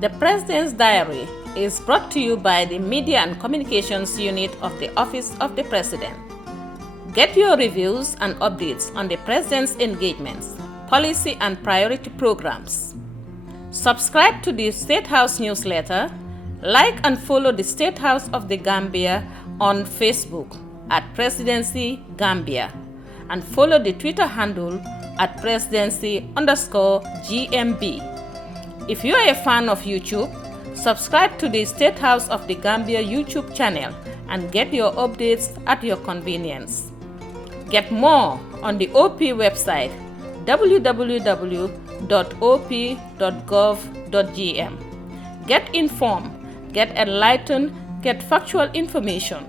The President's Diary is brought to you by the Media and Communications Unit of the Office of the President. Get your reviews and updates on the President's engagements, policy and priority programs. Subscribe to the State House newsletter, like and follow the State House of the Gambia on Facebook at Presidency Gambia, and follow the Twitter handle at presidency_GMB. If you are a fan of YouTube, subscribe to the State House of the Gambia YouTube channel and get your updates at your convenience. Get more on the OP website www.op.gov.gm. Get informed, get enlightened, get factual information.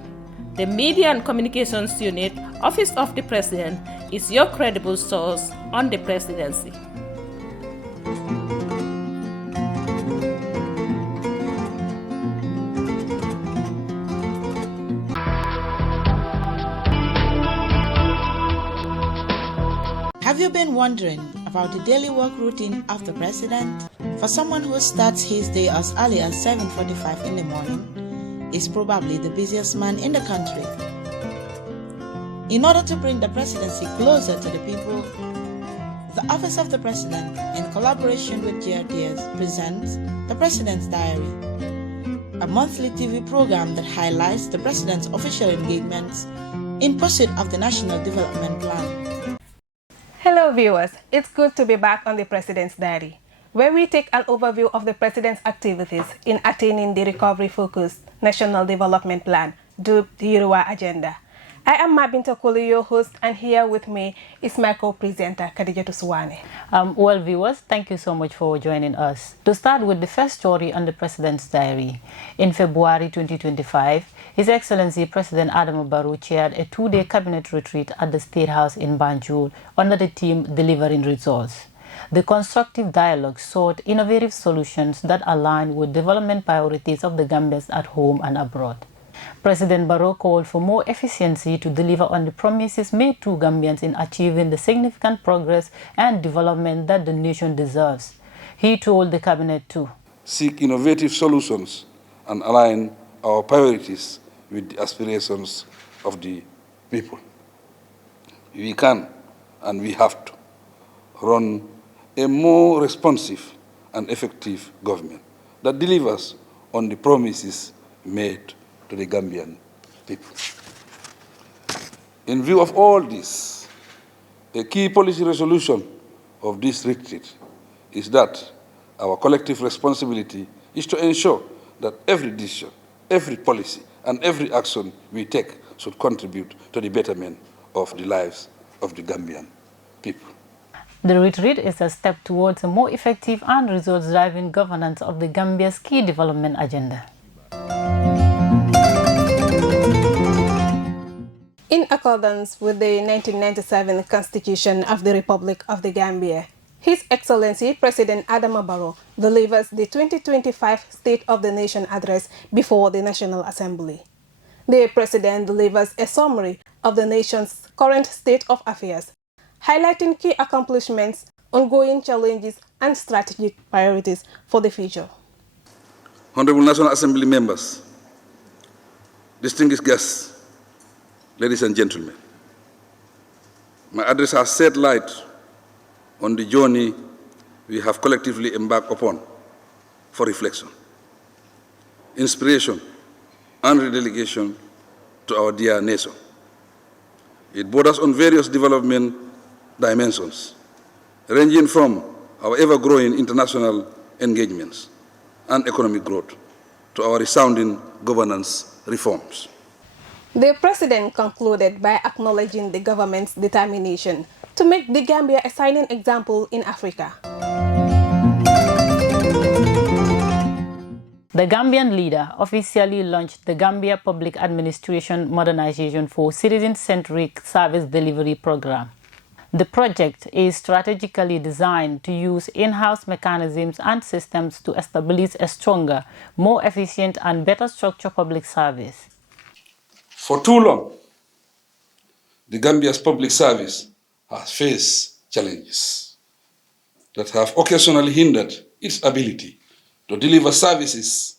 The Media and Communications Unit, Office of the President, is your credible source on the presidency. Have you been wondering about the daily work routine of the president? For someone who starts his day as early as 7:45 in the morning, is probably the busiest man in the country. In order to bring the presidency closer to the people, the Office of the President, in collaboration with GRTS, presents the President's Diary, a monthly TV program that highlights the President's official engagements in pursuit of the National Development Plan. Hello viewers, it's good to be back on the President's Diary, where we take an overview of the President's activities in attaining the recovery-focused National Development Plan, dubbed the Yoruba Agenda. I am Mabinta Koli, your host, and here with me is my co-presenter, Khadijatu Suwane. Well, viewers, thank you so much for joining us. To start with the first story on the President's Diary. In February 2025, His Excellency President Adama Barrow chaired a two-day cabinet retreat at the State House in Banjul under the theme Delivering Results. The constructive dialogue sought innovative solutions that align with development priorities of the Gambians at home and abroad. President Barrow called for more efficiency to deliver on the promises made to Gambians in achieving the significant progress and development that the nation deserves. He told the cabinet to seek innovative solutions and align our priorities with the aspirations of the people. We can and we have to run a more responsive and effective government that delivers on the promises made to the Gambian people. In view of all this, a key policy resolution of this retreat is that our collective responsibility is to ensure that every decision, every policy, and every action we take should contribute to the betterment of the lives of the Gambian people. The retreat is a step towards a more effective and results-driven governance of the Gambia's key development agenda. In accordance with the 1997 Constitution of the Republic of the Gambia, His Excellency President Adama Barrow delivers the 2025 State of the Nation address before the National Assembly. The President delivers a summary of the nation's current state of affairs, highlighting key accomplishments, ongoing challenges, and strategic priorities for the future. Honorable National Assembly members, distinguished guests, ladies and gentlemen, my address has shed light on the journey we have collectively embarked upon for reflection, inspiration, and redelegation to our dear nation. It borders on various development dimensions, ranging from our ever-growing international engagements and economic growth to our resounding governance reforms. The President concluded by acknowledging the government's determination to make the Gambia a shining example in Africa. The Gambian leader officially launched the Gambia Public Administration Modernization for Citizen-Centric Service Delivery Program. The project is strategically designed to use in-house mechanisms and systems to establish a stronger, more efficient and better structured public service. For too long, the Gambia's public service has faced challenges that have occasionally hindered its ability to deliver services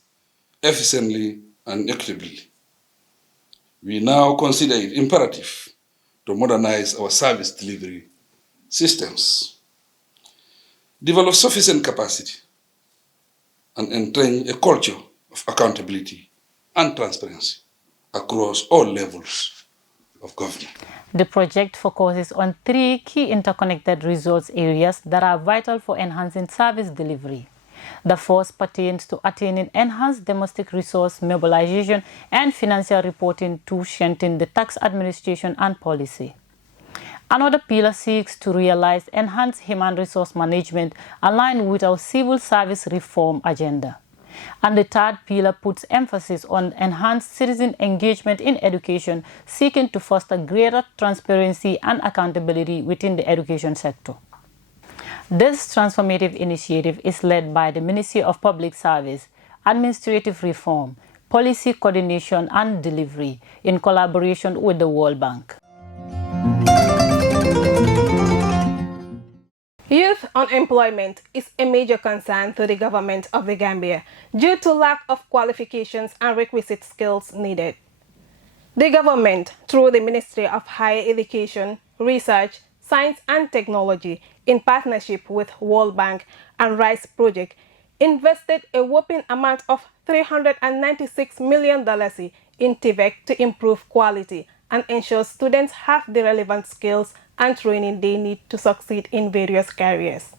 efficiently and equitably. We now consider it imperative to modernize our service delivery systems, develop sufficient capacity, and entrench a culture of accountability and transparency across all levels of government. The project focuses on 3 key interconnected resource areas that are vital for enhancing service delivery. The first pertains to attaining enhanced domestic resource mobilization and financial reporting to strengthen the tax administration and policy. Another pillar seeks to realize enhanced human resource management aligned with our civil service reform agenda. And the third pillar puts emphasis on enhanced citizen engagement in education, seeking to foster greater transparency and accountability within the education sector. This transformative initiative is led by the Ministry of Public Service, Administrative Reform, Policy Coordination and Delivery in collaboration with the World Bank. Youth unemployment is a major concern to the government of the Gambia due to lack of qualifications and requisite skills needed. The government, through the Ministry of Higher Education, Research, Science and Technology, in partnership with World Bank and RISE Project, invested a whopping amount of $396 million in TVEC to improve quality and ensure students have the relevant skills and training they need to succeed in various careers.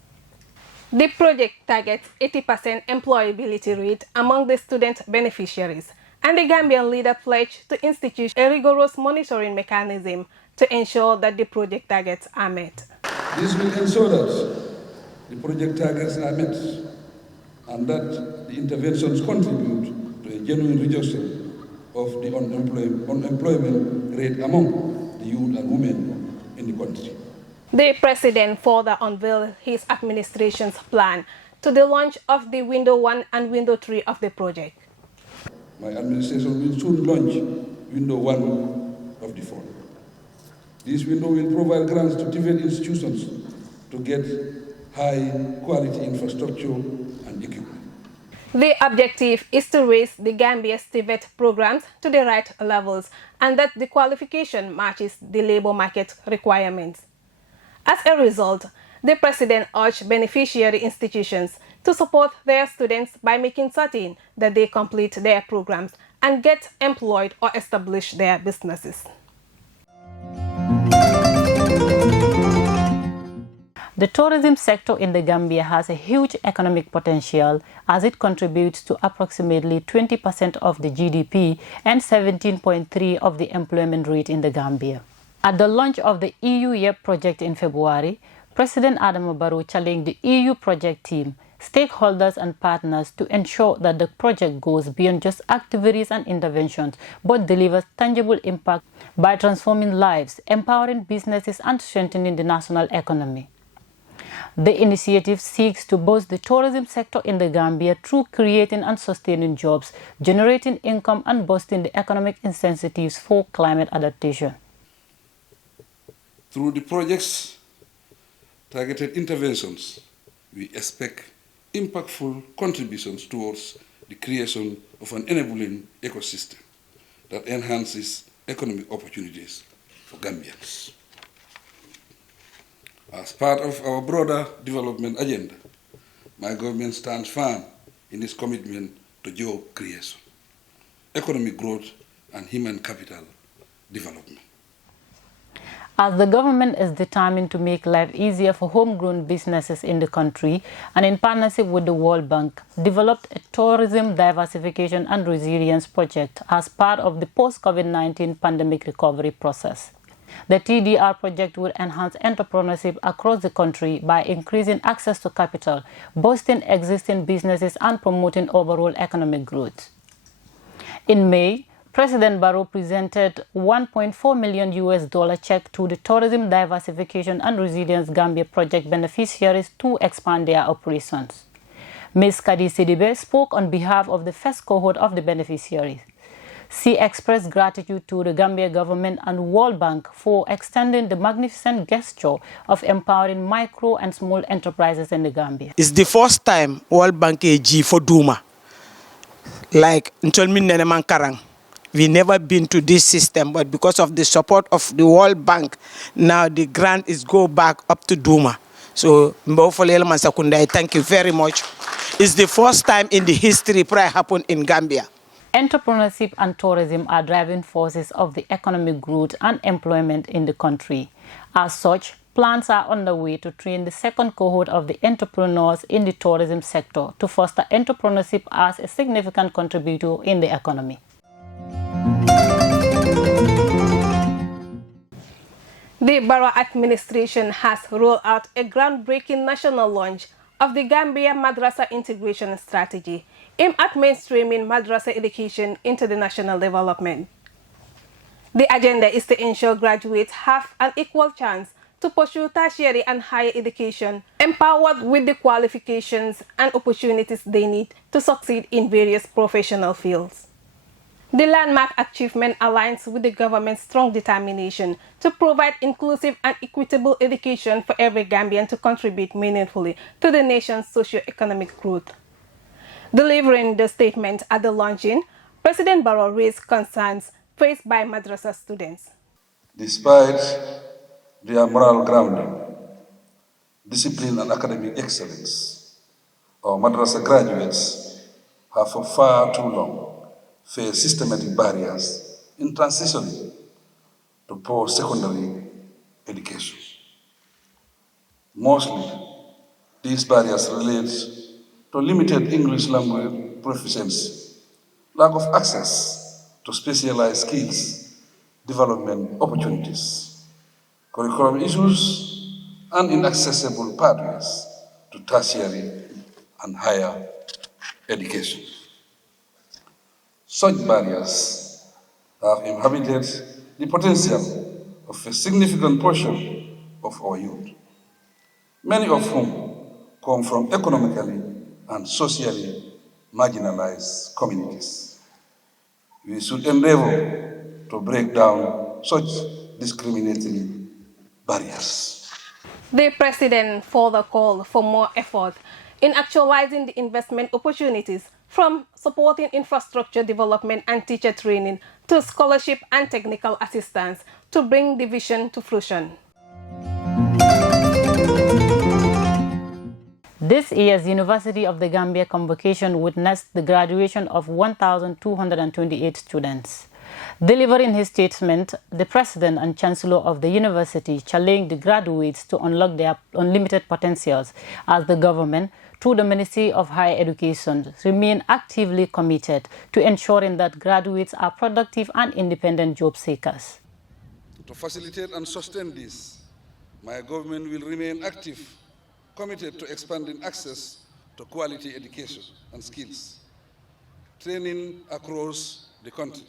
The project targets 80% employability rate among the student beneficiaries, and the Gambian leader pledged to institute a rigorous monitoring mechanism to ensure that the project targets are met. This will ensure that the project targets are met and that the interventions contribute to a genuine reduction of the unemployment rate among the youth and women in the country. The President further unveiled his administration's plan to the launch of the Window 1 and Window 3 of the project. My administration will soon launch Window 1 of the fund. This window will provide grants to different institutions to get high-quality infrastructure and equipment. The objective is to raise the Gambia's TVET programs to the right levels and that the qualification matches the labor market requirements. As a result, the President urged beneficiary institutions to support their students by making certain that they complete their programs and get employed or establish their businesses. The tourism sector in the Gambia has a huge economic potential as it contributes to approximately 20% of the GDP and 17.3% of the employment rate in the Gambia. At the launch of the EU YEP project in February, President Adama Barrow challenged the EU project team, stakeholders and partners to ensure that the project goes beyond just activities and interventions, but delivers tangible impact by transforming lives, empowering businesses and strengthening the national economy. The initiative seeks to boost the tourism sector in the Gambia through creating and sustaining jobs, generating income and boosting the economic incentives for climate adaptation. Through the project's targeted interventions, we expect impactful contributions towards the creation of an enabling ecosystem that enhances economic opportunities for Gambians. As part of our broader development agenda, my government stands firm in its commitment to job creation, economic growth, and human capital development. As the government is determined to make life easier for homegrown businesses in the country, and in partnership with the World Bank, developed a tourism diversification and resilience project as part of the post-COVID-19 pandemic recovery process. The TDR project will enhance entrepreneurship across the country by increasing access to capital, boosting existing businesses, and promoting overall economic growth. In May, President Barrow presented $1.4 million check to the Tourism Diversification and Resilience Gambia project beneficiaries to expand their operations. Ms. Kadi Sidibe spoke on behalf of the first cohort of the beneficiaries. She expressed gratitude to the Gambia government and World Bank for extending the magnificent gesture of empowering micro and small enterprises in the Gambia. It's the first time World Bank AG for Duma. Like Ntolmin Neneman Karang. We never been to this system, but because of the support of the World Bank, now the grant is go back up to Duma. So I thank you very much. It's the first time in the history prior happened in Gambia. Entrepreneurship and tourism are driving forces of the economic growth and employment in the country. As such, plans are underway to train the second cohort of the entrepreneurs in the tourism sector to foster entrepreneurship as a significant contributor in the economy. The Borough Administration has rolled out a groundbreaking national launch of the Gambia Madrasa Integration Strategy, aimed at mainstreaming Madrasa education into the national development. The agenda is to ensure graduates have an equal chance to pursue tertiary and higher education, empowered with the qualifications and opportunities they need to succeed in various professional fields. The landmark achievement aligns with the government's strong determination to provide inclusive and equitable education for every Gambian to contribute meaningfully to the nation's socio-economic growth. Delivering the statement at the launching, President Barrow raised concerns faced by Madrasa students. Despite their moral grounding, discipline and academic excellence, our Madrasa graduates have for far too long faced systematic barriers in transitioning to post-secondary education. Mostly, these barriers relate to limited English language proficiency, lack of access to specialized skills, development opportunities, curriculum issues, and inaccessible pathways to tertiary and higher education. Such barriers have inhibited the potential of a significant portion of our youth, many of whom come from economically and socially marginalized communities. We should endeavor to break down such discriminatory barriers. The President further called for more effort in actualizing the investment opportunities, from supporting infrastructure development and teacher training to scholarship and technical assistance, to bring the vision to fruition. This year's University of the Gambia convocation witnessed the graduation of 1,228 students. Delivering his statement, the President and Chancellor of the University challenged the graduates to unlock their unlimited potentials as the government, through the Ministry of Higher Education, remain actively committed to ensuring that graduates are productive and independent job seekers. To facilitate and sustain this, my government will remain active, committed to expanding access to quality education and skills, training across the country.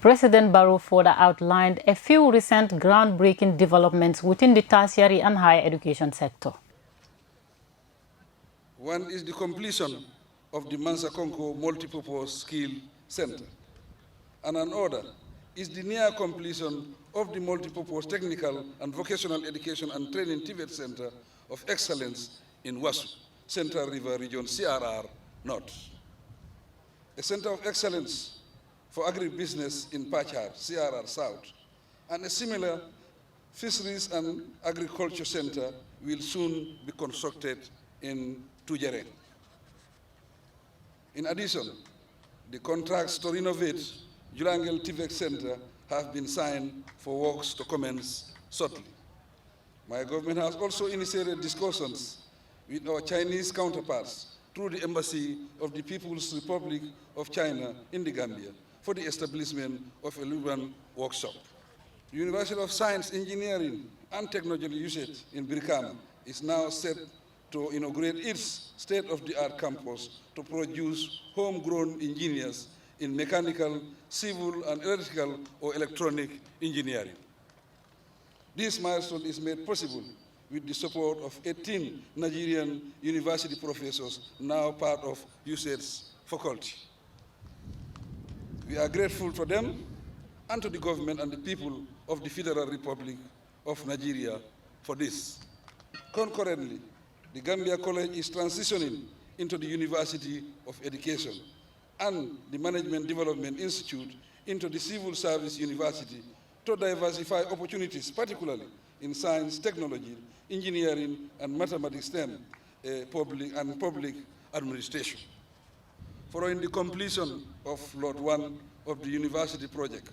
President Barrow further outlined a few recent groundbreaking developments within the tertiary and higher education sector. One is the completion of the Mansa Konko Multipurpose Skill Center, and another is the near completion of the Multipurpose Technical and Vocational Education and Training Tibet Center of Excellence in Wasu, Central River Region, CRR North. A Center of Excellence for Agribusiness in Pachar, CRR South, and a similar Fisheries and Agriculture Center will soon be constructed in Tujere. In addition, the contracts to renovate Julangel Tibet Center have been signed for works to commence shortly. My government has also initiated discussions with our Chinese counterparts through the Embassy of the People's Republic of China in the Gambia for the establishment of a urban workshop. The University of Science, Engineering and Technology usage in Brikama is now set to inaugurate its state-of-the-art campus to produce homegrown engineers in mechanical, civil, and electrical or electronic engineering. This milestone is made possible with the support of 18 Nigerian university professors, now part of USAID's faculty. We are grateful to them and to the government and the people of the Federal Republic of Nigeria for this. Concurrently, the Gambia College is transitioning into the University of Education and the Management Development Institute into the Civil Service University to diversify opportunities, particularly in science, technology, engineering, and mathematics, STEM, public administration. Following the completion of Lot 1 of the university project,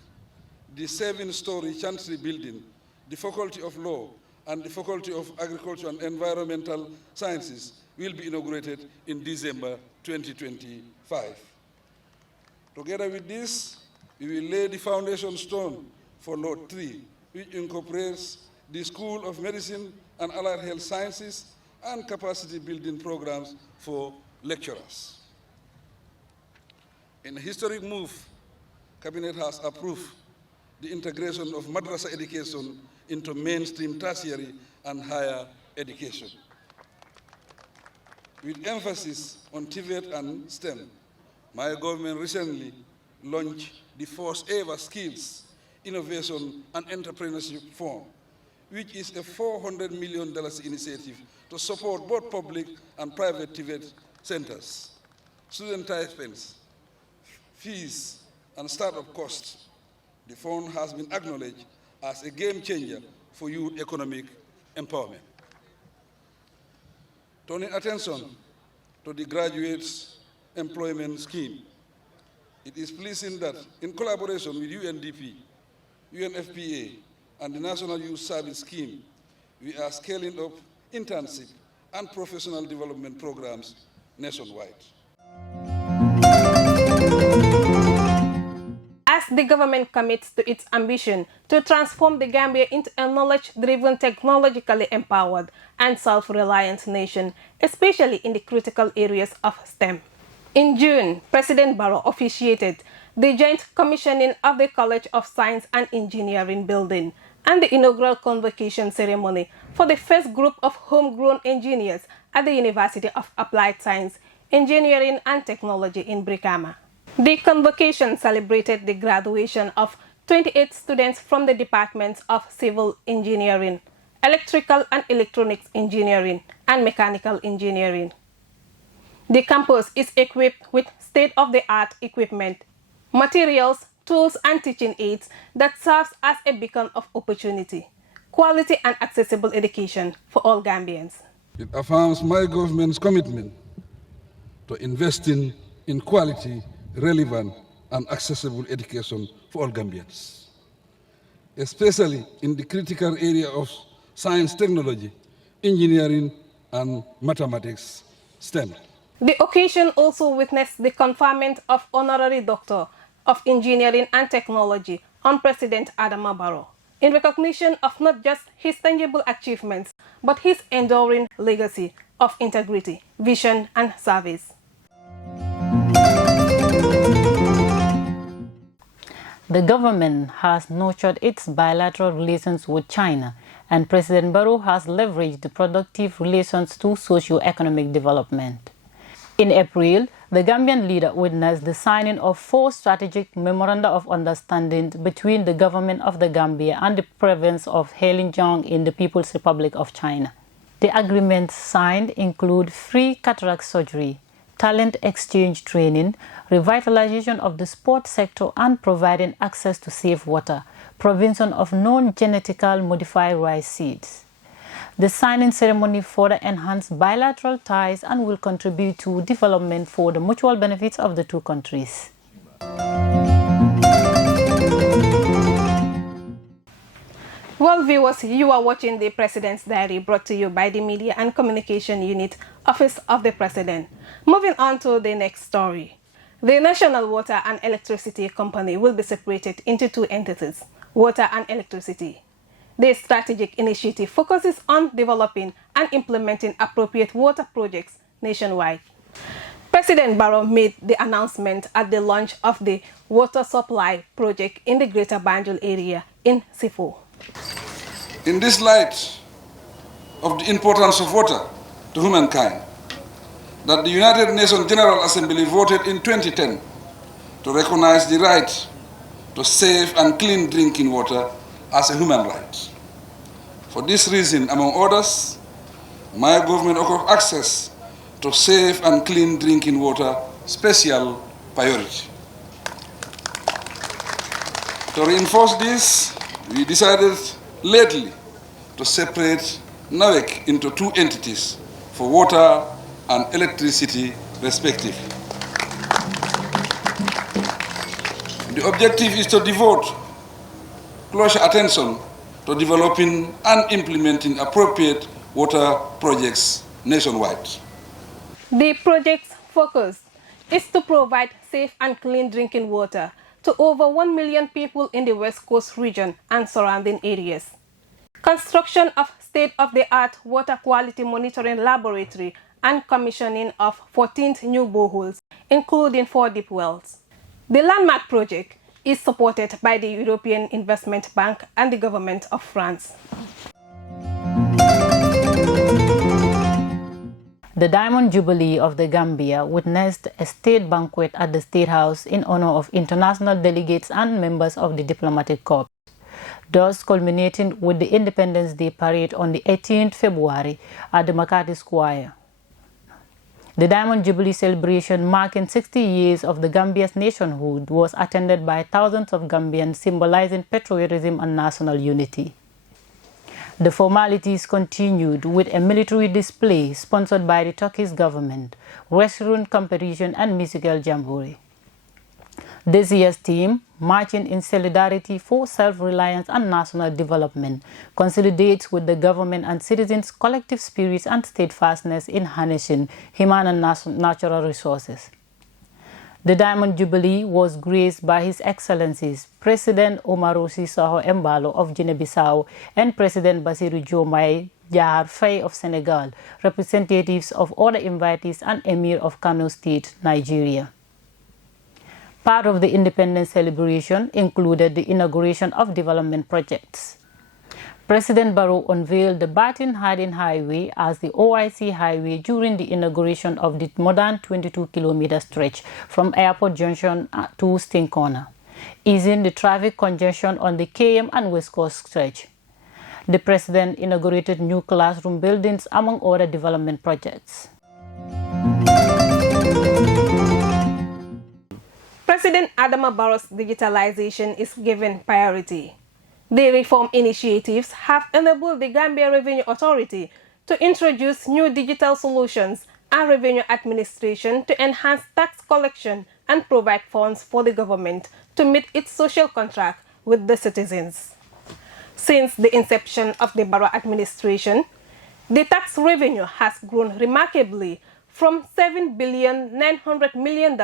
the 7-story Chancery building, the Faculty of Law, and the Faculty of Agriculture and Environmental Sciences will be inaugurated in December 2025. Together with this, we will lay the foundation stone for Lot 3, which incorporates the School of Medicine and Allied Health Sciences and capacity building programs for lecturers. In a historic move, Cabinet has approved the integration of Madrasa education into mainstream tertiary and higher education. With emphasis on TVET and STEM, my government recently launched the first ever Skills, Innovation and Entrepreneurship Fund, which is a $400 million initiative to support both public and private TVET centers. Student stipends, fees, and startup costs. The fund has been acknowledged as a game changer for youth economic empowerment. Turning attention to the graduates' employment scheme, it is pleasing that in collaboration with UNDP, UNFPA, and the National Youth Service Scheme, we are scaling up internship and professional development programs nationwide. As the government commits to its ambition to transform the Gambia into a knowledge-driven, technologically empowered, and self-reliant nation, especially in the critical areas of STEM. In June, President Barrow officiated the joint commissioning of the College of Science and Engineering building and the inaugural convocation ceremony for the first group of homegrown engineers at the University of Applied Science, Engineering and Technology in Brikama. The convocation celebrated the graduation of 28 students from the departments of Civil Engineering, Electrical and Electronics Engineering, and Mechanical Engineering. The campus is equipped with state-of-the-art equipment, materials, tools, and teaching aids that serves as a beacon of opportunity, quality, and accessible education for all Gambians. It affirms my government's commitment to investing in quality, relevant, and accessible education for all Gambians, especially in the critical area of science, technology, engineering, and mathematics, STEM. The occasion also witnessed the conferment of Honorary Doctor of Engineering and Technology on President Adama Barrow, in recognition of not just his tangible achievements, but his enduring legacy of integrity, vision, and service. The government has nurtured its bilateral relations with China, and President Barrow has leveraged the productive relations to socio-economic development. In April, the Gambian leader witnessed the signing of 4 strategic memoranda of understanding between the government of the Gambia and the province of Heilongjiang in the People's Republic of China. The agreements signed include free cataract surgery, talent exchange training, revitalization of the sports sector, and providing access to safe water, provision of non-genetically modified rice seeds. The signing ceremony further enhanced bilateral ties and will contribute to development for the mutual benefits of the two countries. Well, viewers, you are watching the President's Diary, brought to you by the Media and Communication Unit, Office of the President. Moving on to the next story. The National Water and Electricity Company will be separated into 2 entities, water and electricity. This strategic initiative focuses on developing and implementing appropriate water projects nationwide. President Barrow made the announcement at the launch of the water supply project in the Greater Banjul area in Sifo. In this light of the importance of water to humankind, that the United Nations General Assembly voted in 2010 to recognize the right to safe and clean drinking water as a human right. For this reason, among others, my government offers access to safe and clean drinking water special priority. To reinforce this, we decided lately to separate NAWEC into two entities for water and electricity respectively. The objective is to devote closer attention to developing and implementing appropriate water projects nationwide. The project's focus is to provide safe and clean drinking water to over 1 million people in the West Coast region and surrounding areas. Construction of state-of-the-art water quality monitoring laboratory and commissioning of 14 new boreholes, including 4 deep wells. The landmark project is supported by the European Investment Bank and the government of France. The Diamond Jubilee of the Gambia witnessed a state banquet at the State House in honor of international delegates and members of the diplomatic corps, thus culminating with the Independence Day parade on the 18th February at the McCarthy Square. The Diamond Jubilee celebration marking 60 years of the Gambia's nationhood was attended by thousands of Gambians, symbolizing patriotism and national unity. The formalities continued with a military display sponsored by the Turkish government, restaurant competition and musical jamboree. This year's theme, Marching in Solidarity for Self-Reliance and National Development, consolidates with the government and citizens' collective spirits and steadfastness in harnessing human and natural resources. The Diamond Jubilee was graced by His Excellencies President Umaru Sissoho Embalo of Guinea-Bissau and President Bassirou Diomaye Diakhar Faye of Senegal, representatives of other invitees and Emir of Kano State, Nigeria. Part of the independence celebration included the inauguration of development projects. President Barrow unveiled the Batin-Hardin Highway as the OIC highway during the inauguration of the modern 22-kilometer stretch from Airport Junction to Sting Corner, easing the traffic congestion on the KM and West Coast stretch. The President inaugurated new classroom buildings among other development projects. President Adama Barrow's digitalization is given priority. The reform initiatives have enabled the Gambia Revenue Authority to introduce new digital solutions and revenue administration to enhance tax collection and provide funds for the government to meet its social contract with the citizens. Since the inception of the Barrow administration, the tax revenue has grown remarkably from $7.9 billion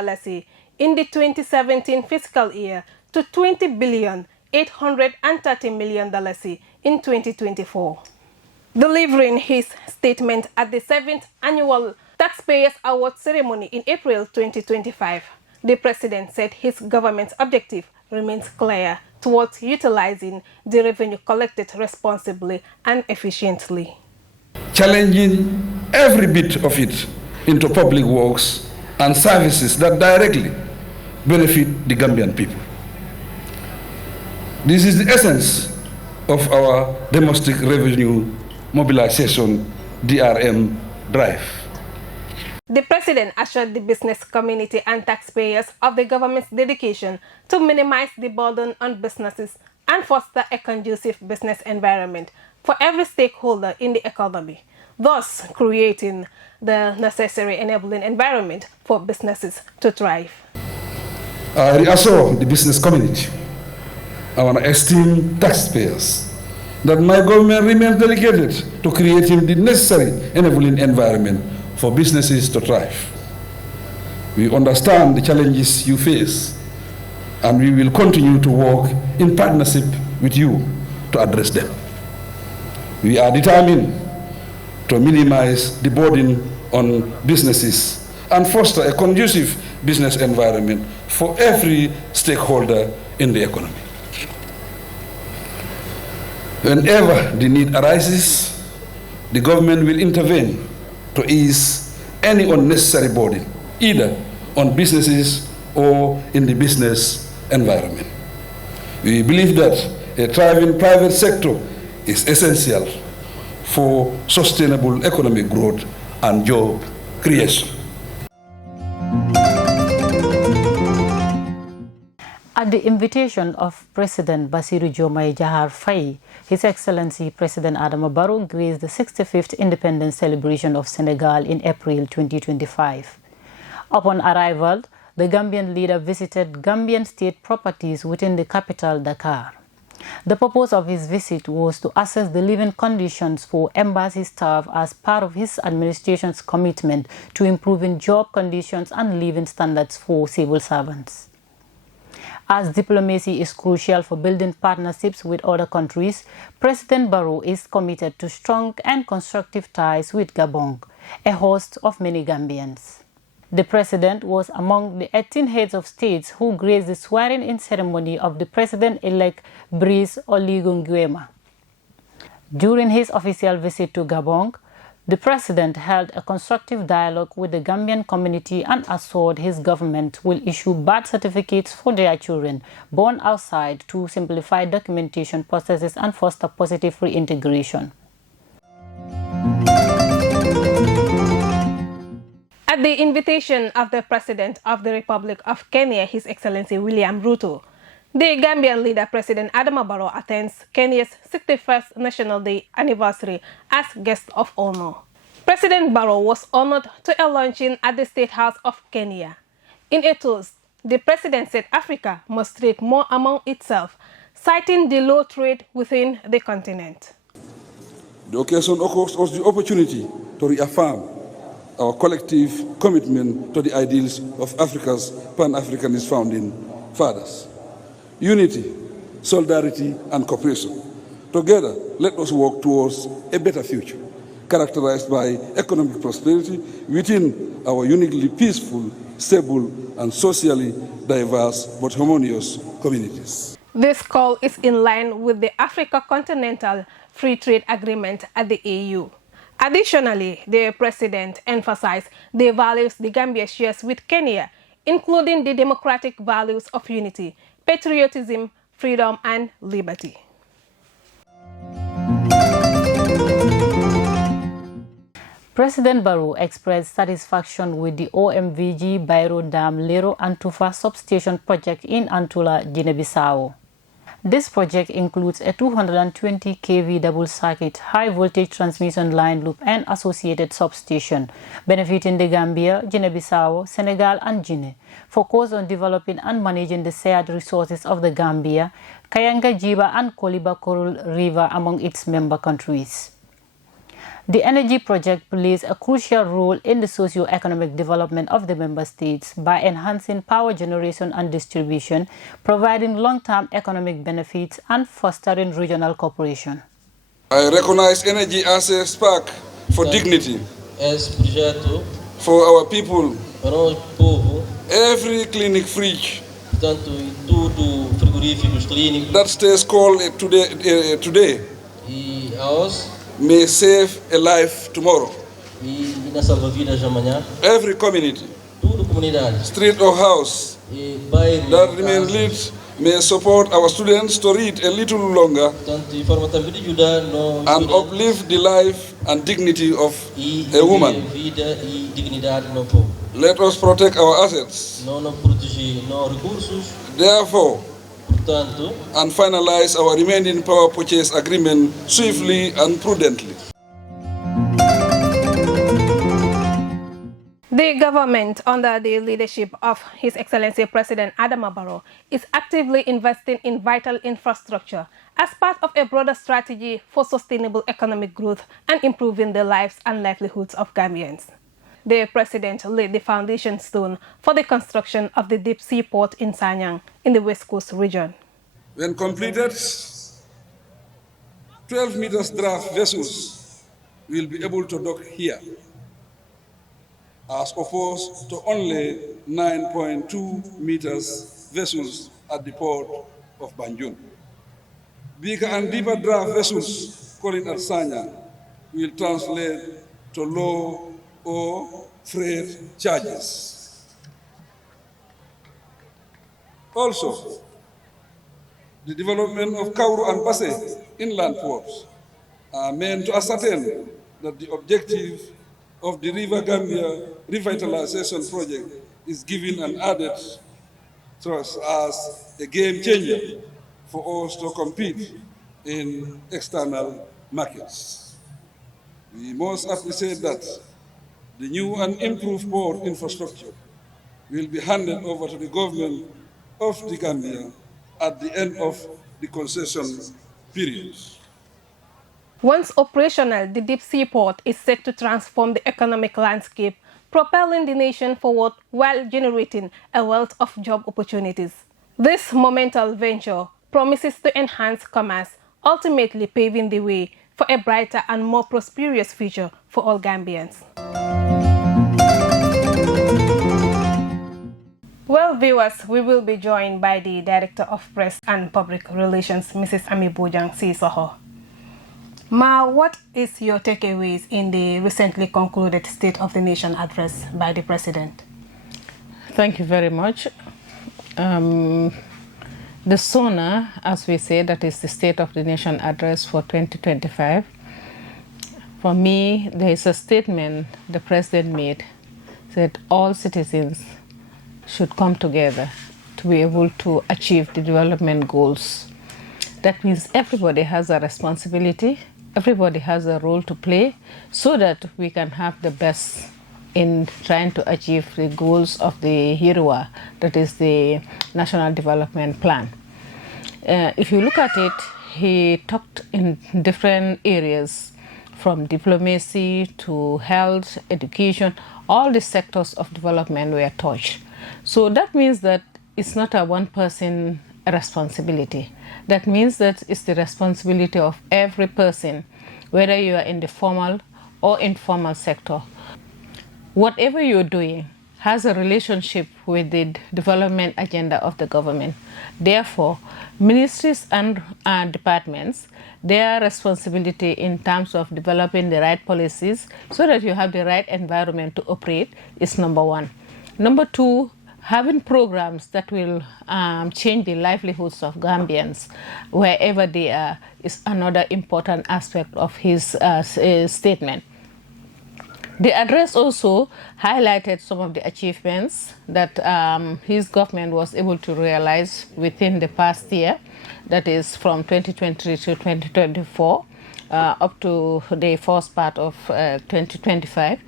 in the 2017 fiscal year to $20.83 billion in 2024. Delivering his statement at the 7th Annual Taxpayers Award ceremony in April 2025, the President said his government's objective remains clear towards utilizing the revenue collected responsibly and efficiently. Challenging every bit of it into public works and services that directly benefit the Gambian people. This is the essence of our domestic revenue mobilization DRM drive. The President assured the business community and taxpayers of the government's dedication to minimize the burden on businesses and foster a conducive business environment for every stakeholder in the economy, thus creating the necessary enabling environment for businesses to thrive. I reassure the business community, our esteemed taxpayers, that my government remains dedicated to creating the necessary enabling environment for businesses to thrive. We understand the challenges you face, and we will continue to work in partnership with you to address them. We are determined to minimize the burden on businesses and foster a conducive business environment for every stakeholder in the economy. Whenever the need arises, the government will intervene to ease any unnecessary burden, either on businesses or in the business environment. We believe that a thriving private sector is essential for sustainable economic growth and job creation. At the invitation of President Bassirou Diomaye Diakhar Faye, His Excellency President Adama Barrow graced the 65th Independence Celebration of Senegal in April 2025. Upon arrival, the Gambian leader visited Gambian state properties within the capital, Dakar. The purpose of his visit was to assess the living conditions for embassy staff as part of his administration's commitment to improving job conditions and living standards for civil servants. As diplomacy is crucial for building partnerships with other countries, President Barrow is committed to strong and constructive ties with Gabon, a host of many Gambians. The President was among the 18 heads of states who graced the swearing-in ceremony of the President-elect Brice Oligui Nguema. During his official visit to Gabon, the President held a constructive dialogue with the Gambian community and assured his government will issue birth certificates for their children born outside to simplify documentation processes and foster positive reintegration. At the invitation of the President of the Republic of Kenya, His Excellency William Ruto, the Gambian leader President Adama Barrow attends Kenya's 61st National Day anniversary as guest of honor. President Barrow was honored to a luncheon at the State House of Kenya. In a toast, the President said Africa must trade more among itself, citing the low trade within the continent. The occasion offers us the opportunity to reaffirm our collective commitment to the ideals of Africa's Pan-Africanist founding fathers. Unity, solidarity, and cooperation. Together, let us work towards a better future, characterized by economic prosperity within our uniquely peaceful, stable, and socially diverse but harmonious communities. This call is in line with the Africa Continental Free Trade Agreement at the AU. Additionally, the President emphasized the values the Gambia shares with Kenya, including the democratic values of unity, patriotism, freedom, and liberty. President Barrow expressed satisfaction with the OMVG Bairo Dam Lero Antufa substation project in Antula, Guinea-Bissau. This project includes a 220 kV double-circuit high-voltage transmission line loop and associated substation, benefiting the Gambia, Guinea-Bissau, Senegal, and Guinea, focused on developing and managing the shared resources of the Gambia, Kayanga, Jiba, and Koliba Coral River among its member countries. The energy project plays a crucial role in the socio-economic development of the member states by enhancing power generation and distribution, providing long-term economic benefits, and fostering regional cooperation. I recognize energy as a spark for dignity for our people. Every clinic fridge that stays cold today may save a life tomorrow. Every community, street or house that remains lit may support our students to read a little longer and uplift the life and dignity of a woman. Let us protect our assets. Therefore, and finalize our remaining power purchase agreement swiftly and prudently. The government, under the leadership of His Excellency President Adama Barrow, is actively investing in vital infrastructure as part of a broader strategy for sustainable economic growth and improving the lives and livelihoods of Gambians. The President laid the foundation stone for the construction of the deep sea port in Sanyang in the West Coast region. When completed, 12 meters draft vessels will be able to dock here, as opposed to only 9.2 meters vessels at the port of Banjul. Bigger and deeper draft vessels calling at Sanyang will translate to low or freight charges. Also, the development of Kauru and Basse inland ports are meant to ascertain that the objective of the River Gambia revitalization project is given an added thrust as a game changer for us to compete in external markets. We must appreciate that the new and improved port infrastructure will be handed over to the government of the Gambia at the end of the concession period. Once operational, the deep sea port is set to transform the economic landscape, propelling the nation forward while generating a wealth of job opportunities. This monumental venture promises to enhance commerce, ultimately paving the way for a brighter and more prosperous future for all Gambians. Well, viewers, we will be joined by the Director of Press and Public Relations, Mrs. Ami Bojang Sisoho. Ma, what is your takeaways in the recently concluded State of the Nation address by the President? Thank you very much. The SONA, as we say, that is the State of the Nation address for 2025. For me, there is a statement the President made, that all citizens should come together to be able to achieve the development goals. That means everybody has a responsibility, everybody has a role to play, so that we can have the best in trying to achieve the goals of the HIRWA, that is the National Development Plan. If you look at it, he talked in different areas, from diplomacy to health, education, all the sectors of development were touched. So that means that it's not a one-person responsibility. That means that it's the responsibility of every person, whether you are in the formal or informal sector. Whatever you're doing has a relationship with the development agenda of the government. Therefore, ministries and departments, their responsibility in terms of developing the right policies so that you have the right environment to operate is number one. Number two, having programs that will change the livelihoods of Gambians wherever they are is another important aspect of his statement. The address also highlighted some of the achievements that his government was able to realize within the past year, that is from 2023 to 2024, up to the first part of 2025.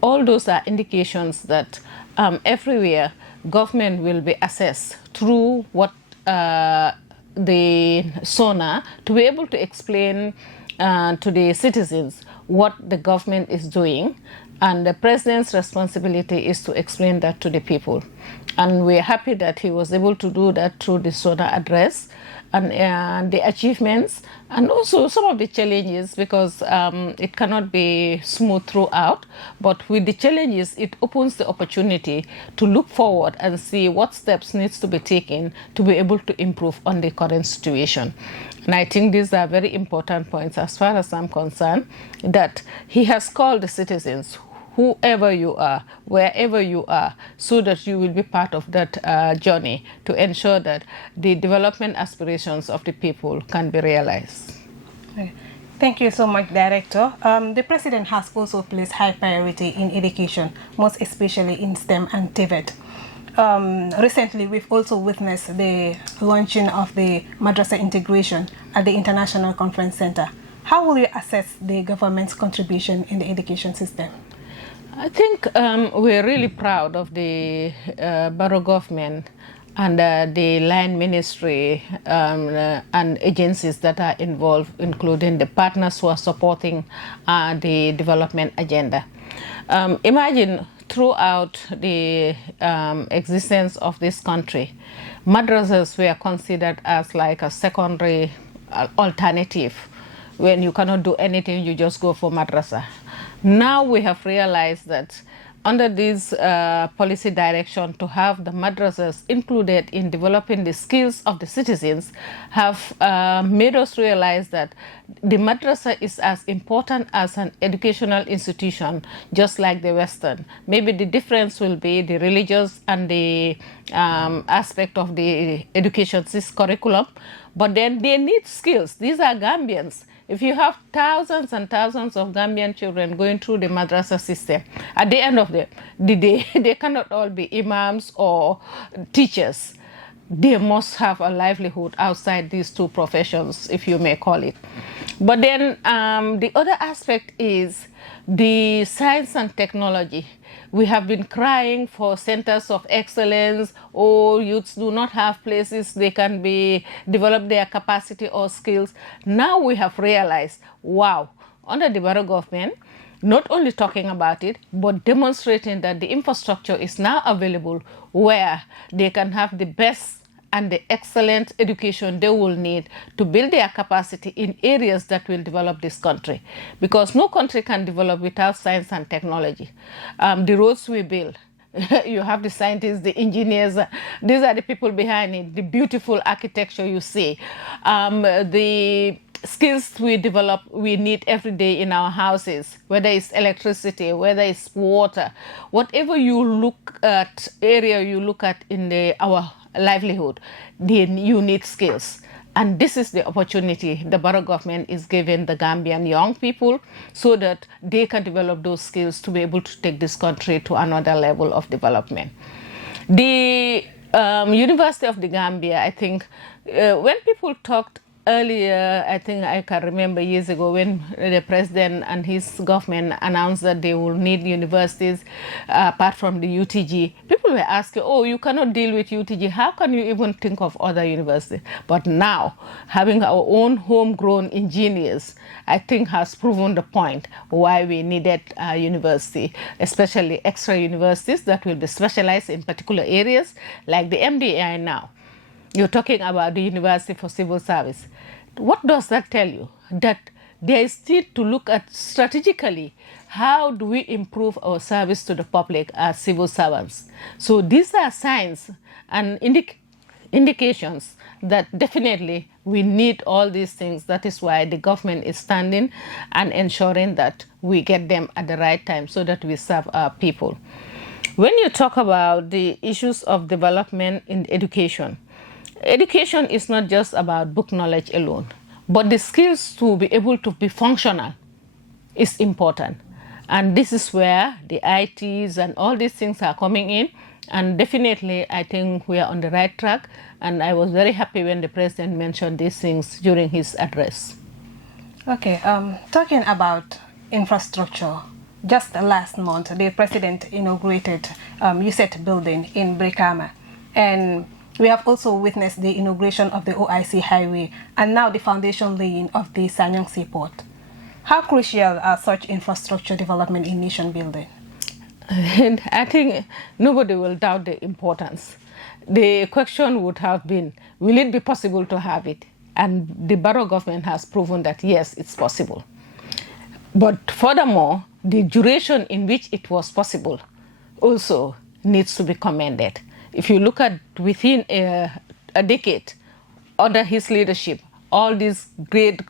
All those are indications that everywhere government will be assessed through what the SONA to be able to explain to the citizens what the government is doing, and the President's responsibility is to explain that to the people. And we're happy that he was able to do that through the SONA address, and the achievements and also some of the challenges, because it cannot be smooth throughout, but with the challenges it opens the opportunity to look forward and see what steps needs to be taken to be able to improve on the current situation. And I think these are very important points as far as I'm concerned, that he has called the citizens, whoever you are, wherever you are, so that you will be part of that journey to ensure that the development aspirations of the people can be realized. Thank you so much, Director. The President has also placed high priority in education, most especially in STEM and TVET. Recently, we've also witnessed the launching of the Madrasa integration at the International Conference Center. How will you assess the government's contribution in the education system? I think we're really proud of the Barrow government and the line ministry and agencies that are involved, including the partners who are supporting the development agenda. Imagine throughout the existence of this country, madrasas were considered as like a secondary alternative. When you cannot do anything, you just go for madrasa. Now we have realized that under this policy direction to have the madrasas included in developing the skills of the citizens have made us realize that the madrasa is as important as an educational institution, just like the Western. Maybe the difference will be the religious and the aspect of the education curriculum, but then they need skills. These are Gambians. If you have thousands and thousands of Gambian children going through the madrasa system, at the end of the day, they cannot all be imams or teachers. They must have a livelihood outside these two professions, if you may call it. But then the other aspect is the science and technology. We have been crying for centers of excellence. Oh, youths do not have places they can develop their capacity or skills. Now we have realized, wow, under the Barrow government, not only talking about it, but demonstrating that the infrastructure is now available where they can have the best and the excellent education they will need to build their capacity in areas that will develop this country. Because no country can develop without science and technology. The roads we build, you have the scientists, the engineers, these are the people behind it, the beautiful architecture you see, the skills we develop, we need every day in our houses, whether it's electricity, whether it's water, whatever you look at, area you look at in our livelihood, then you need skills. And this is the opportunity the Barrow government is giving the Gambian young people so that they can develop those skills to be able to take this country to another level of development. The University of the Gambia, I think, when people talked earlier, I think I can remember years ago when the president and his government announced that they will need universities apart from the UTG. People were asking, oh, you cannot deal with UTG. How can you even think of other universities? But now, having our own homegrown engineers, I think has proven the point why we needed a university, especially extra universities that will be specialized in particular areas like the MDI now. You're talking about the University for Civil Service. What does that tell you? That there is still to look at strategically how do we improve our service to the public as civil servants. So these are signs and indications that definitely we need all these things. That is why the government is standing and ensuring that we get them at the right time so that we serve our people. When you talk about the issues of development in education, education is not just about book knowledge alone, but the skills to be able to be functional is important. And this is where the ITs and all these things are coming in. And definitely, I think we are on the right track. And I was very happy when the president mentioned these things during his address. Okay, talking about infrastructure, just last month, the president inaugurated USET building in Brikama. And we have also witnessed the inauguration of the OIC highway and now the foundation laying of the Sanyang Seaport. How crucial are such infrastructure development in nation building? I think nobody will doubt the importance. The question would have been, will it be possible to have it? And the Barrow government has proven that yes, it's possible. But furthermore, the duration in which it was possible also needs to be commended. If you look at within a decade under his leadership, all these great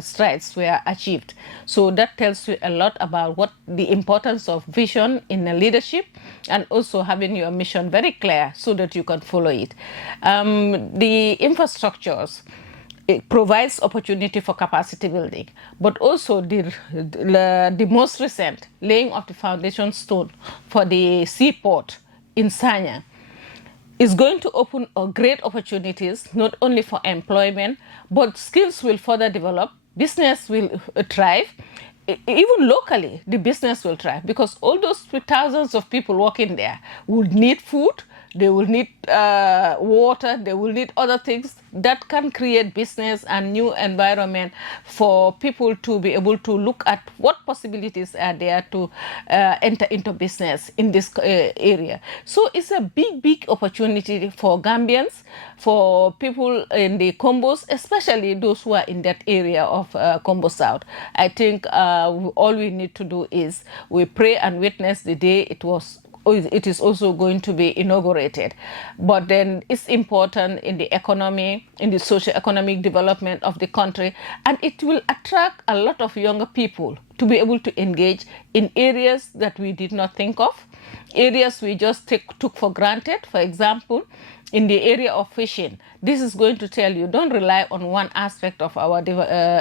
strides were achieved. So that tells you a lot about what the importance of vision in a leadership and also having your mission very clear so that you can follow it. The infrastructures, it provides opportunity for capacity building, but also the most recent laying of the foundation stone for the seaport in Sanya is going to open great opportunities, not only for employment, but skills will further develop, business will thrive, even locally, the business will thrive because all those thousands of people working there would need food, they will need water, they will need other things that can create business and new environment for people to be able to look at what possibilities are there to enter into business in this area. So it's a big opportunity for Gambians, for people in the Combos, especially those who are in that area of Combo South. I think all we need to do is we pray and witness the day it is also going to be inaugurated. But then it's important in the economy, in the socio-economic development of the country, and it will attract a lot of younger people to be able to engage in areas that we did not think of, areas we just took for granted. For example, in the area of fishing, this is going to tell you, don't rely on one aspect of our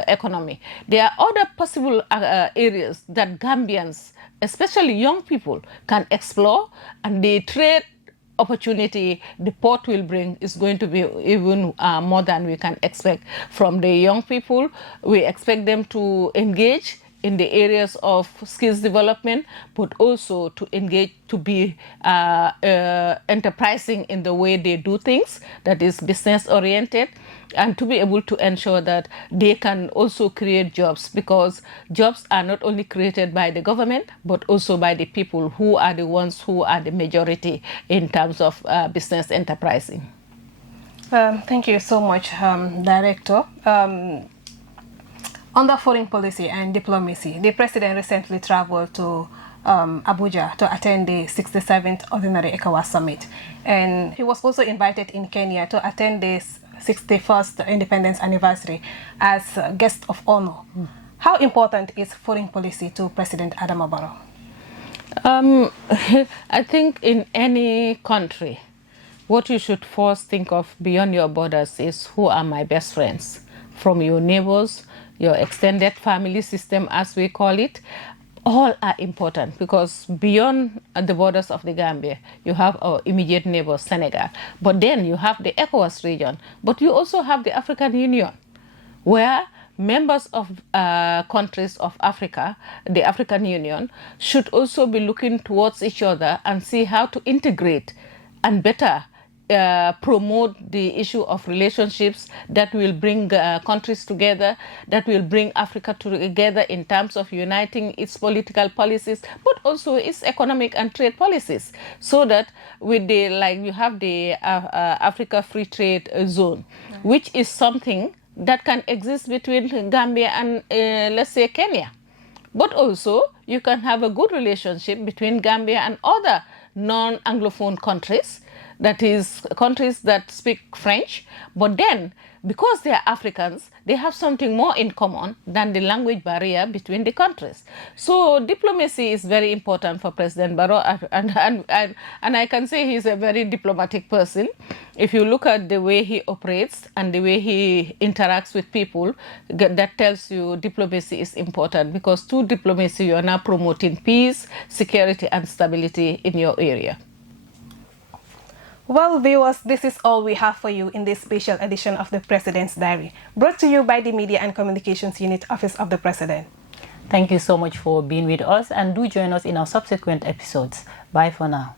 economy. There are other possible areas that Gambians, especially young people, can explore, and the trade opportunity the port will bring is going to be even more than we can expect from the young people. We expect them to engage in the areas of skills development, but also to engage, to be enterprising in the way they do things, that is business oriented, and to be able to ensure that they can also create jobs, because jobs are not only created by the government, but also by the people who are the ones who are the majority in terms of business enterprising. Thank you so much, Director. Under foreign policy and diplomacy, the President recently traveled to Abuja to attend the 67th Ordinary ECOWAS Summit. And he was also invited in Kenya to attend the 61st Independence Anniversary as a guest of honor. How important is foreign policy to President Adama Barrow? I think in any country, what you should first think of beyond your borders is, who are my best friends? From your neighbors, your extended family system, as we call it, all are important, because beyond the borders of the Gambia, you have our immediate neighbor, Senegal. But then you have the ECOWAS region, but you also have the African Union, where members of countries of Africa, the African Union, should also be looking towards each other and see how to integrate and better promote the issue of relationships that will bring countries together, that will bring Africa together in terms of uniting its political policies, but also its economic and trade policies, so that with the, like, you have the Africa Free Trade Zone, which is something that can exist between Gambia and let's say Kenya. But also you can have a good relationship between Gambia and other non-Anglophone countries, that is countries that speak French, but then because they are Africans, they have something more in common than the language barrier between the countries. So diplomacy is very important for President Barrow, and I can say he's a very diplomatic person. If you look at the way he operates and the way he interacts with people, that tells you diplomacy is important, because through diplomacy you are now promoting peace, security and stability in your area. Well, viewers, this is all we have for you in this special edition of the President's Diary, brought to you by the Media and Communications Unit, Office of the President. Thank you so much for being with us, and do join us in our subsequent episodes. Bye for now.